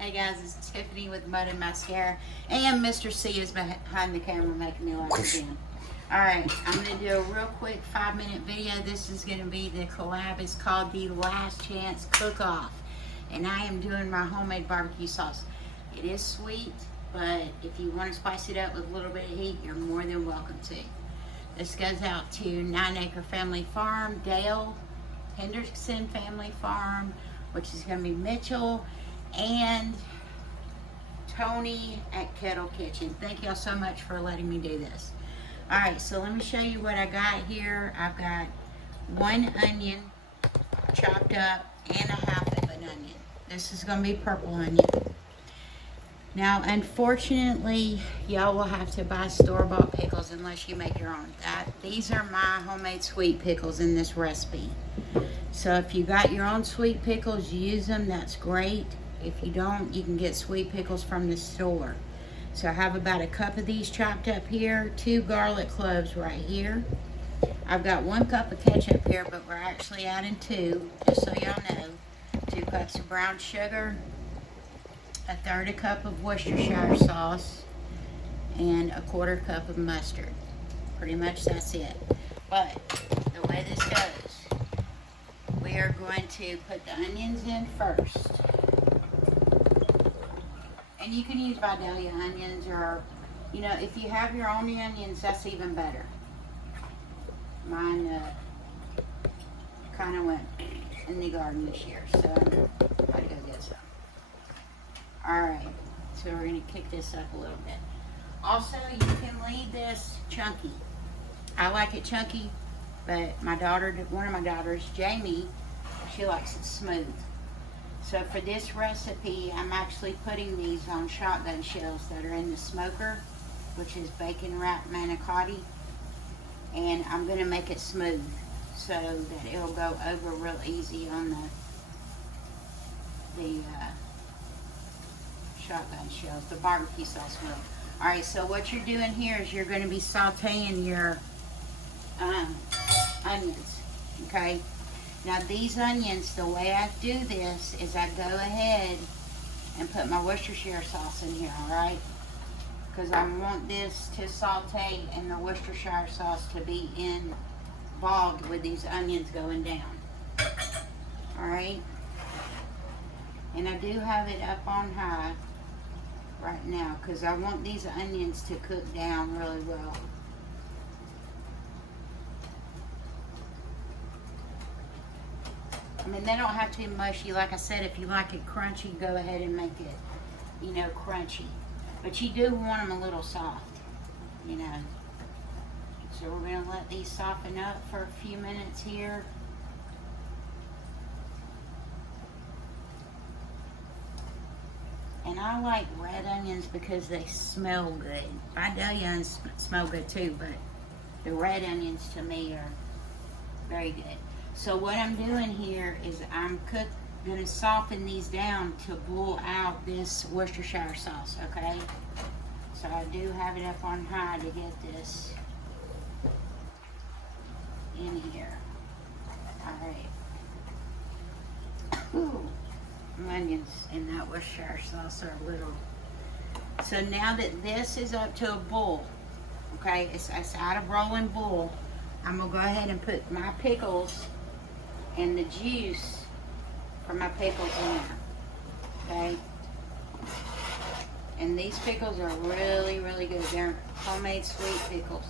Hey guys, it's Tiffany with Mud and Mascara, and Mr. C is behind the camera making me laugh again. Alright, I'm going to do a real quick 5-minute video. This is going to be the collab. It's called the Last Chance Cook-Off, and I am doing my homemade barbecue sauce. It is sweet, but if you want to spice it up with a little bit of heat, you're more than welcome to. This goes out to 9 Acre Family Farm, Dale, Henderson Family Farm, which is going to be Mitchell, and Tony at Kettle Kitchen. Thank y'all so much for letting me do this. Alright, so let me show you what I got here. I've got 1 onion chopped up and 1/2 of an onion. This is going to be purple onion. Now, unfortunately, y'all will have to buy store-bought pickles unless you make your own. These are my homemade sweet pickles in this recipe. So if you got your own sweet pickles, use them. That's great. If you don't, you can get sweet pickles from the store. So I have about 1 cup of these chopped up here, 2 garlic cloves right here. I've got 1 cup of ketchup here, but we're actually adding 2, just so y'all know. 2 cups of brown sugar, 1/3 cup of Worcestershire sauce, and 1/4 cup of mustard. Pretty much that's it. But the way this goes, we are going to put the onions in first. And you can use Vidalia onions, or, you know, if you have your own onions, that's even better. Mine kind of went in the garden this year, so I had to go get some. Alright, so we're going to kick this up a little bit. Also, you can leave this chunky. I like it chunky, but my daughter, one of my daughters, Jamie, she likes it smooth. So for this recipe, I'm actually putting these on shotgun shells that are in the smoker, which is bacon wrapped manicotti, and I'm going to make it smooth so that it'll go over real easy on the shotgun shells, the barbecue sauce will. Alright, so what you're doing here is you're going to be sauteing your onions, okay? Now these onions, the way I do this is I go ahead and put my Worcestershire sauce in here, alright? Because I want this to saute and the Worcestershire sauce to be involved with these onions going down. Alright? And I do have it up on high right now because I want these onions to cook down really well. I mean, they don't have to be mushy. Like I said, if you like it crunchy, go ahead and make it, you know, crunchy. But you do want them a little soft, you know. So we're going to let these soften up for a few minutes here. And I like red onions because they smell good. Vidalia onions smell good too, but the red onions to me are very good. So what I'm doing here is I'm going to soften these down to blow out this Worcestershire sauce, okay? So I do have it up on high to get this in here. Alright. Ooh, onions in that Worcestershire sauce are a little. So now that this is up to a boil, okay, it's out of rolling boil, I'm going to go ahead and put my pickles and the juice for my pickles in there, okay? And these pickles are really, really good. They're homemade sweet pickles.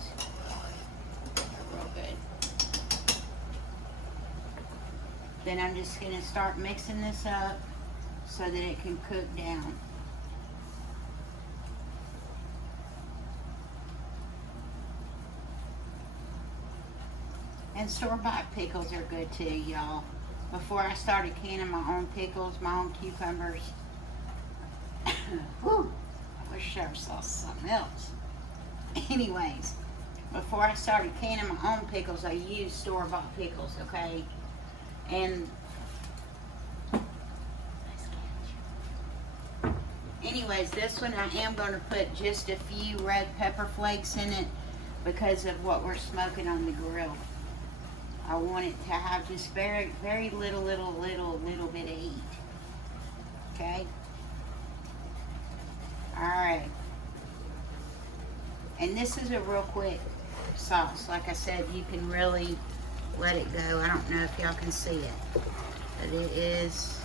They're real good. Then I'm just going to start mixing this up so that it can cook down. And store-bought pickles are good too, y'all. Before I started canning my own pickles, my own cucumbers, whew, I wish I saw something else. Anyways, before I started canning my own pickles, I used store-bought pickles, okay? And anyways, this one I am going to put just a few red pepper flakes in it because of what we're smoking on the grill. I want it to have just very little bit of heat. Okay? And this is a real quick sauce. Like I said, you can really let it go. I don't know if y'all can see it, but it is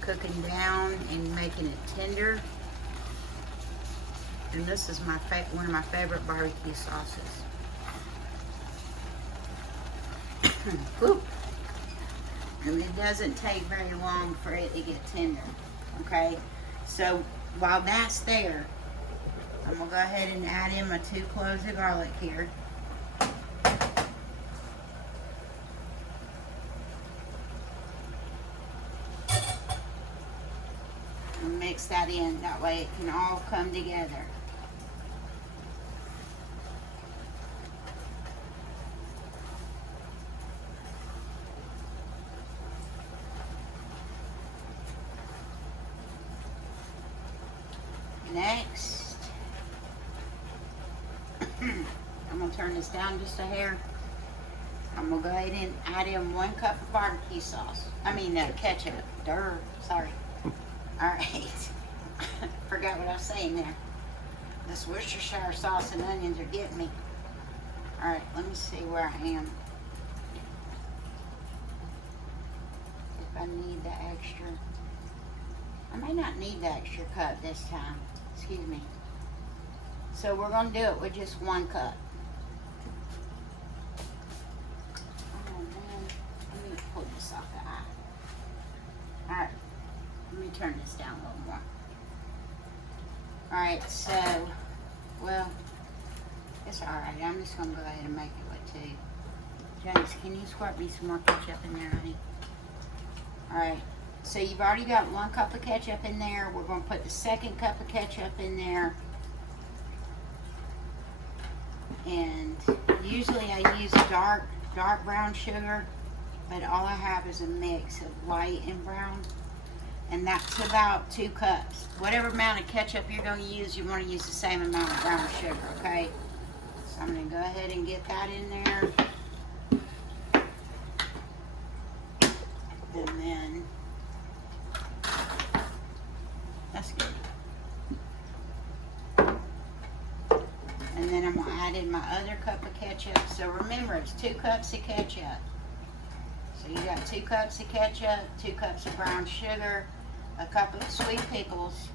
cooking down and making it tender. And this is my one of my favorite barbecue sauces. Whew. And it doesn't take very long for it to get tender. Okay, so while that's there, I'm gonna go ahead and add in my 2 cloves of garlic here. And mix that in, that way it can all come together. Next, I'm going to turn this down just a hair. I'm going to go ahead and add in 1 cup of barbecue sauce. Ketchup. Sorry. Alright. Forgot what I was saying there. This Worcestershire sauce and onions are getting me. Alright, let me see where I am. If I need the extra. I may not need the extra cup this time. Excuse me. So we're going to do it with just 1 cup. Oh man, let me pull this off the eye. Alright, let me turn this down a little more. Alright, so, well, it's alright. I'm just going to go ahead and make it with 2. James, can you squirt me some more ketchup in there, honey? Alright. So you've already got 1 cup of ketchup in there. We're going to put the 2nd cup of ketchup in there. And usually I use dark brown sugar, but all I have is a mix of light and brown. And that's about 2 cups. Whatever amount of ketchup you're going to use, you want to use the same amount of brown sugar, okay? So I'm going to go ahead and get that in there. And then that's good. And then I'm going to add in my other cup of ketchup. So remember, it's 2 cups of ketchup. So you got 2 cups of ketchup, 2 cups of brown sugar, a cup of sweet pickles,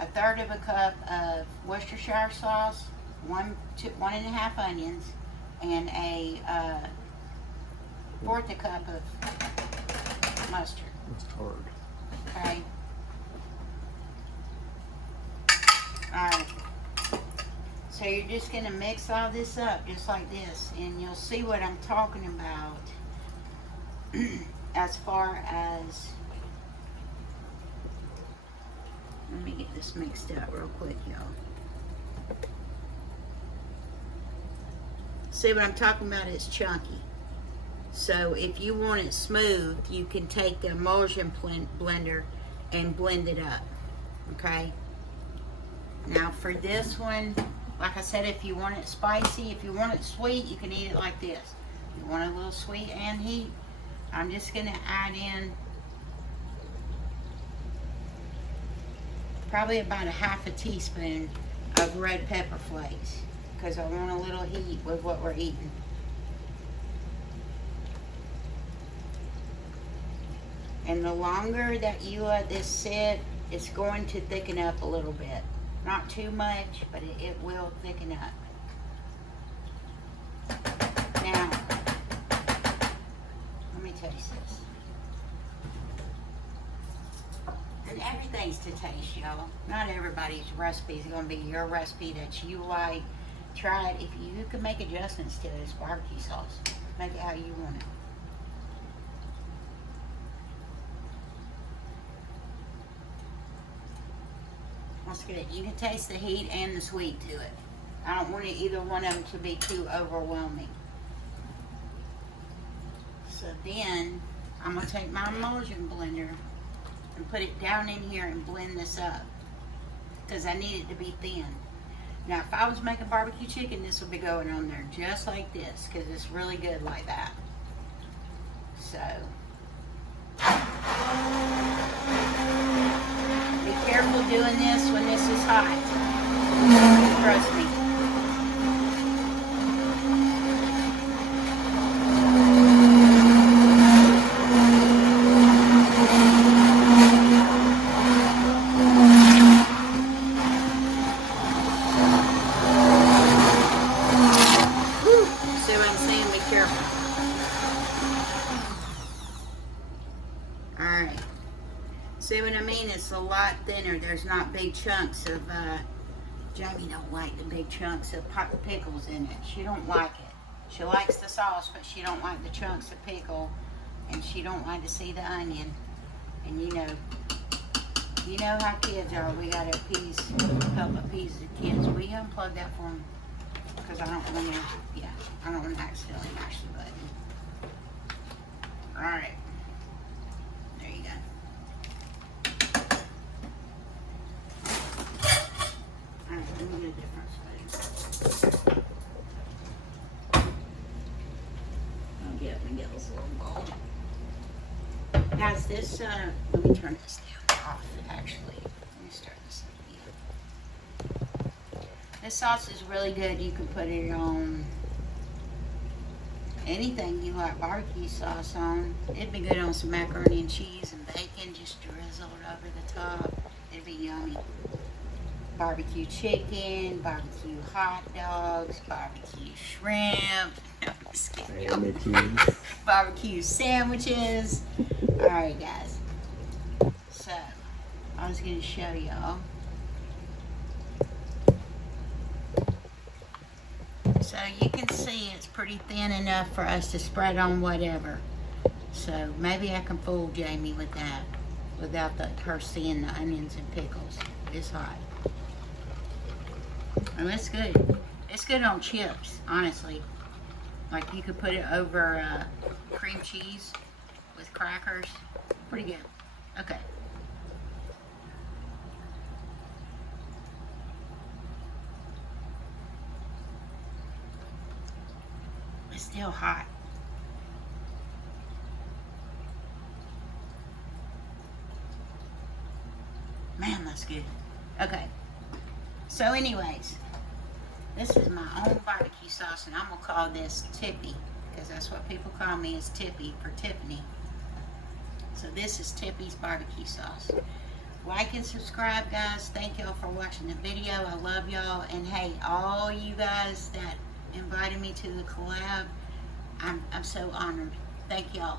1/3 of a cup of Worcestershire sauce, 1 1.5 onions, and a 1/4 cup of mustard. Mustard. Okay. Alright. So you're just going to mix all this up just like this, and you'll see what I'm talking about as far as, let me get this mixed up real quick, y'all. See what I'm talking about? It's chunky. So if you want it smooth, you can take the emulsion blender and blend it up, okay? Now for this one, like I said, if you want it spicy, if you want it sweet, you can eat it like this. If you want it a little sweet and heat, I'm just gonna add in probably about 1/2 teaspoon of red pepper flakes, because I want a little heat with what we're eating. And the longer that you let this sit, it's going to thicken up a little bit. Not too much, but it will thicken up. Now, let me taste this. And everything's to taste, y'all. Not everybody's recipe is going to be your recipe that you like. Try it. If you can make adjustments to this barbecue sauce, make it how you want it. That's good. You can taste the heat and the sweet to it. I don't want either one of them to be too overwhelming. So then, I'm going to take my emulsion blender and put it down in here and blend this up, because I need it to be thin. Now, if I was making barbecue chicken, this would be going on there just like this, because it's really good like that. So, be careful doing this when this is hot. Trust me. See what I'm saying? Be careful. Alright. See what I mean? It's a lot thinner. There's not big chunks of, Jamie don't like the big chunks of pickles in it. She don't like it. She likes the sauce, but she don't like the chunks of pickle. And she don't like to see the onion. And you know how kids are. We gotta help appease the kids. Will you unplug that for me? Because I don't want to, I don't want to accidentally mash the button. Alright. There you go. Alright, let me get a different spoon. I'll get this little bowl. Guys, this, let me turn this down off, actually. Let me start this up again. This sauce is really good. You can put it on anything you like barbecue sauce on. It'd be good on some macaroni and cheese and bacon, just drizzled over the top. It'd be yummy. Barbecue chicken, barbecue hot dogs, barbecue shrimp. No, I'm just kidding. Barbecue sandwiches. Alright guys. So, I was going to show y'all. So you can see it's pretty thin enough for us to spread on whatever. So maybe I can fool Jamie with that without her seeing the onions and pickles. It's hot. And it's good. It's good on chips, honestly. Like you could put it over cream cheese with crackers. Pretty good. Okay. It's still hot. Man, that's good. Okay. So anyways, this is my own barbecue sauce, and I'm going to call this Tippy, because that's what people call me, is Tippy for Tiffany. So this is Tippy's barbecue sauce. Like and subscribe, guys. Thank y'all for watching the video. I love y'all. And hey, all you guys that invited me to the collab, I'm so honored. Thank y'all.